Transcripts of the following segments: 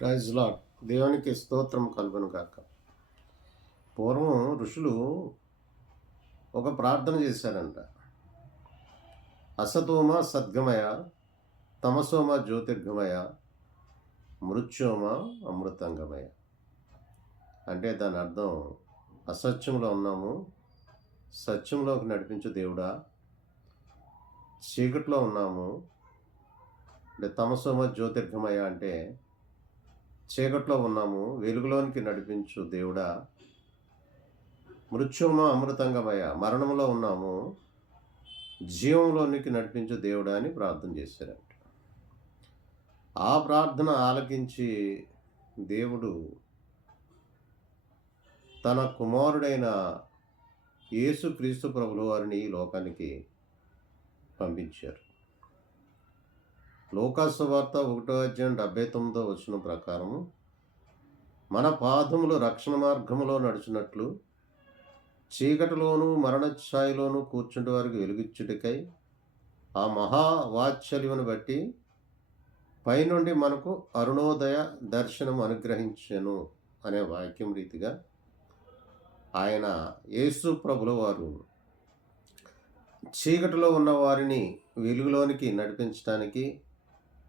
Praise lord. దేవునికి స్తోత్రం కలుగును గాక. పూర్వం ఋషులు ఒక ప్రార్థన చేశారంట. అసతోమ సద్గమయ, తమసోమ జ్యోతిర్గమయ, మృత్యోమ అమృతంగమయ. అంటే దాని అర్థం, అసత్యంలో ఉన్నాము, సత్యంలోకి నడిపించు దేవుడా. చీకట్లో ఉన్నాము, అంటే తమసోమ జ్యోతిర్గమయ అంటే చీకట్లో ఉన్నాము, వెలుగులోనికి నడిపించు దేవుడా. మృత్యుమ అమృతంగమయ, మరణంలో ఉన్నాము, జీవంలోనికి నడిపించు దేవుడా అని ప్రార్థన చేశారంట. ఆ ప్రార్థన ఆలకించి దేవుడు తన కుమారుడైన యేసుక్రీస్తు ప్రభుల వారిని ఈ లోకానికి పంపించారు. లోకాసు వార్త 1:79 ప్రకారం, మన పాదములు రక్షణ మార్గములో నడుచున్నట్లు చీకటిలోను మరణఛాయలోను కూర్చుంటే వారికి వెలుగిచ్చుటకై ఆ మహావాత్సల్యమును బట్టి పైనుండి మనకు అరుణోదయ దర్శనం అనుగ్రహించెను అనే వాక్యం రీతిగా ఆయన యేసు ప్రభుల వారు చీకటిలో ఉన్న వారిని వెలుగులోనికి నడిపించడానికి,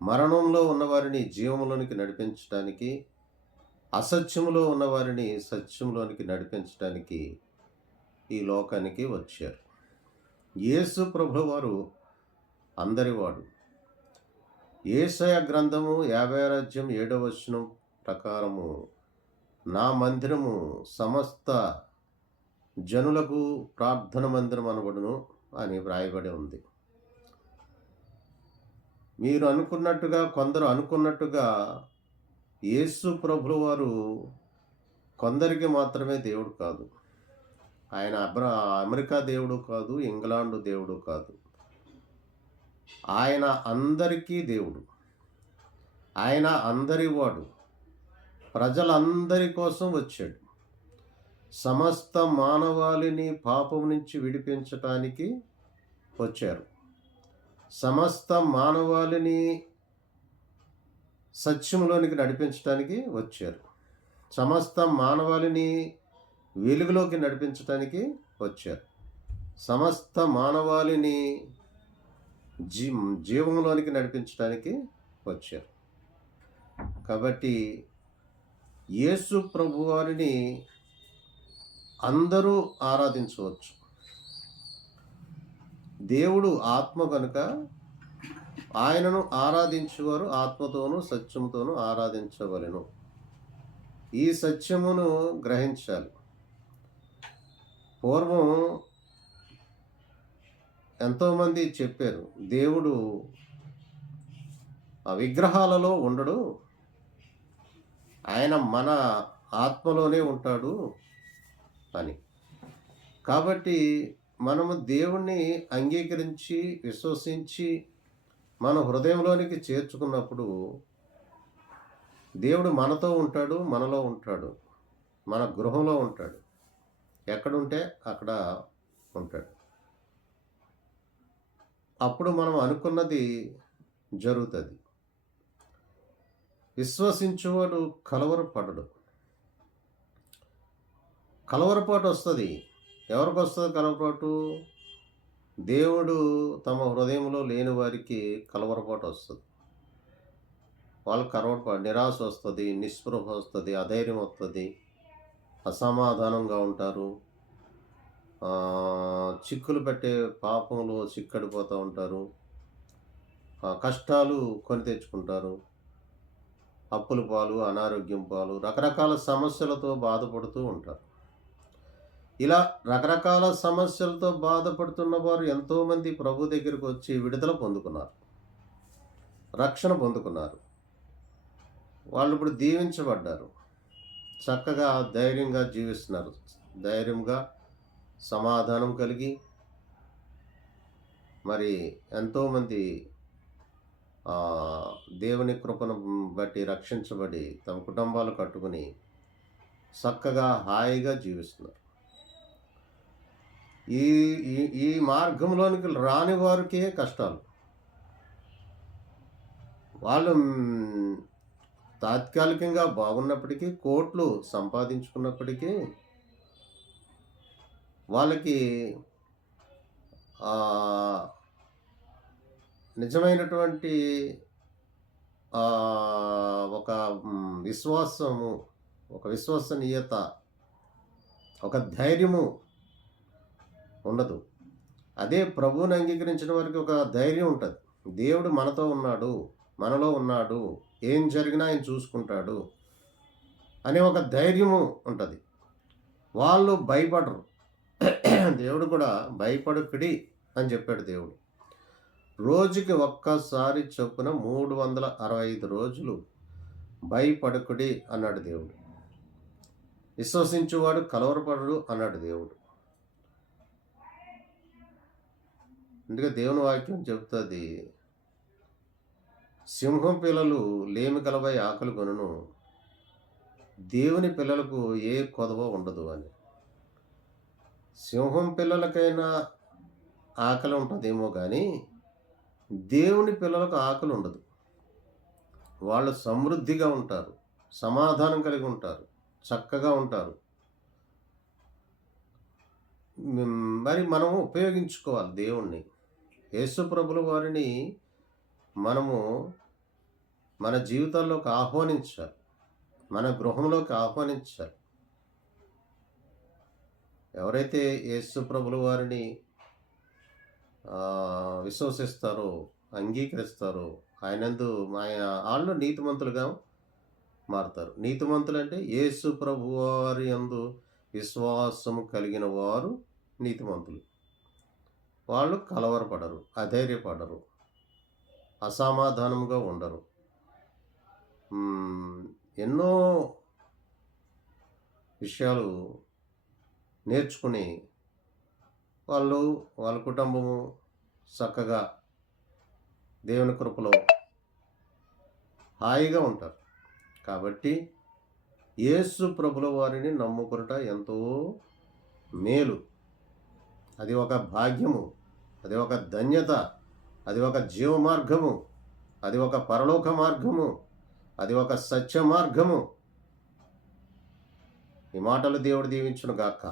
మరణంలో ఉన్నవారిని జీవంలోనికి నడిపించడానికి, అసత్యములో ఉన్నవారిని సత్యంలోనికి నడిపించడానికి ఈ లోకానికి వచ్చారు. యేసు ప్రభుల వారు అందరివాడు. యేషయా గ్రంథము 50:7 ప్రకారము, నా మందిరము సమస్త జనులకు ప్రార్థన మందిరం అనబడును అని వ్రాయబడి ఉంది. మీరు అనుకున్నట్టుగా, కొందరు అనుకున్నట్టుగా యేసు ప్రభుల వారు కొందరికి మాత్రమే దేవుడు కాదు. ఆయన అమెరికా దేవుడు కాదు, ఇంగ్లాండు దేవుడు కాదు. ఆయన అందరికీ దేవుడు. ఆయన అందరివాడు. ప్రజలందరి కోసం వచ్చాడు. సమస్త మానవాళిని పాపం నుంచి విడిపించటానికి వచ్చారు. సమస్త మానవాళిని సత్యంలోనికి నడిపించడానికి వచ్చారు. సమస్త మానవాళిని వెలుగులోకి నడిపించడానికి వచ్చారు. సమస్త మానవాళిని జీవంలోనికి నడిపించడానికి వచ్చారు. కాబట్టి యేసు ప్రభువారిని అందరూ ఆరాధించవచ్చు. దేవుడు ఆత్మ కనుక ఆయనను ఆరాధించేవారు ఆత్మతోనూ సత్యముతోనూ ఆరాధించవలెను. ఈ సత్యమును గ్రహించాలి. పూర్వం ఎంతోమంది చెప్పారు, దేవుడు ఆ విగ్రహాలలో ఉండడు, ఆయన మన ఆత్మలోనే ఉంటాడు అని. కాబట్టి మనము దేవుణ్ణి అంగీకరించి విశ్వసించి మన హృదయంలోనికి చేర్చుకున్నప్పుడు దేవుడు మనతో ఉంటాడు, మనలో ఉంటాడు, మన గృహంలో ఉంటాడు. ఎక్కడుంటే అక్కడ ఉంటాడు. అప్పుడు మనం అనుకున్నది జరుగుతుంది. విశ్వసించువాడు కలవరపడడు. కలవరపాటు వస్తుంది. ఎవరికి వస్తుంది కలవరపాటు? దేవుడు తమ హృదయంలో లేని వారికి కలవరపాటు వస్తుంది. వాళ్ళకి కలవరపాటు, నిరాశ వస్తుంది, నిస్పృహ వస్తుంది, అధైర్యం వస్తుంది, అసమాధానంగా ఉంటారు, చిక్కులు పెట్టే పాపంలో చిక్కడిపోతూ ఉంటారు, కష్టాలు కొని తెచ్చుకుంటారు, అప్పుల పాలు, అనారోగ్యం పాలు, రకరకాల సమస్యలతో బాధపడుతూ ఉంటారు. ఇలా రకరకాల సమస్యలతో బాధపడుతున్న వారు ఎంతోమంది ప్రభు దగ్గరికి వచ్చి విడుదల పొందుకున్నారు, రక్షణ పొందుకున్నారు. వాళ్ళు ఇప్పుడు దీవించబడ్డారు, చక్కగా ధైర్యంగా జీవిస్తున్నారు. ధైర్యంగా సమాధానం కలిగి మరి ఎంతోమంది దేవుని కృపను బట్టి రక్షించబడి తమ కుటుంబాలు కట్టుకుని చక్కగా హాయిగా జీవిస్తున్నారు. ఈ ఈ ఈ మార్గంలోనికి రాని వారికే కష్టాలు. వాళ్ళు తాత్కాలికంగా బాగున్నప్పటికీ, కోట్లు సంపాదించుకున్నప్పటికీ వాళ్ళకి ఆహ్, నిజమైనటువంటి ఒక విశ్వాసము, ఒక విశ్వసనీయత, ఒక ధైర్యము ఉండదు. అదే ప్రభువుని అంగీకరించిన వారికి ఒక ధైర్యం ఉంటది. దేవుడు మనతో ఉన్నాడు, మనలో ఉన్నాడు, ఏం జరిగినా ఆయన చూసుకుంటాడు అనే ఒక ధైర్యము ఉంటది. వాళ్ళు భయపడరు. దేవుడు కూడా భయపడకుడి అని చెప్పాడు దేవుడు. రోజుకి ఒక్కసారి చొప్పున 365 రోజులు భయపడకుడి అన్నాడు దేవుడు. విశ్వసించువాడు కలవరపడడు అన్నాడు దేవుడు. అందుకే దేవుని వాక్యం చెప్తుంది, సింహం పిల్లలు లేమి కలవై ఆకలి కొనును, దేవుని పిల్లలకు ఏ కొదవ ఉండదు అని. సింహం పిల్లలకైనా ఆకలి ఉంటుందేమో కానీ దేవుని పిల్లలకు ఆకలి ఉండదు. వాళ్ళు సమృద్ధిగా ఉంటారు, సమాధానం కలిగి ఉంటారు, చక్కగా ఉంటారు. మరి మనం ఉపయోగించుకోవాలి దేవుణ్ణి. యేసు ప్రభుల వారిని మనము మన జీవితాల్లోకి ఆహ్వానించాలి, మన గృహంలోకి ఆహ్వానించాలి. ఎవరైతే యేసు ప్రభుల వారిని విశ్వసిస్తారో, అంగీకరిస్తారో, ఆయనందు ఆళ్ళు నీతిమంతులుగా మారుతారు. నీతిమంతులు అంటే యేసు ప్రభు వారి యందు విశ్వాసము కలిగిన వారు నీతిమంతులు. వాళ్ళు కలవరపడరు, అధైర్యపడరు, అసమాధానంగా ఉండరు. ఎన్నో విషయాలు నేర్చుకుని వాళ్ళు, వాళ్ళ కుటుంబము చక్కగా దేవుని కృపలో హాయిగా ఉంటారు. కాబట్టి యేసు ప్రభుల వారిని నమ్ముకొనుట ఎంతో మేలు. అది ఒక భాగ్యము, అది ఒక ధన్యత, అది ఒక జీవ మార్గము, అది ఒక పరలోక మార్గము, అది ఒక సత్య మార్గము. ఈ మాటలు దేవుడు దీవించును గాక.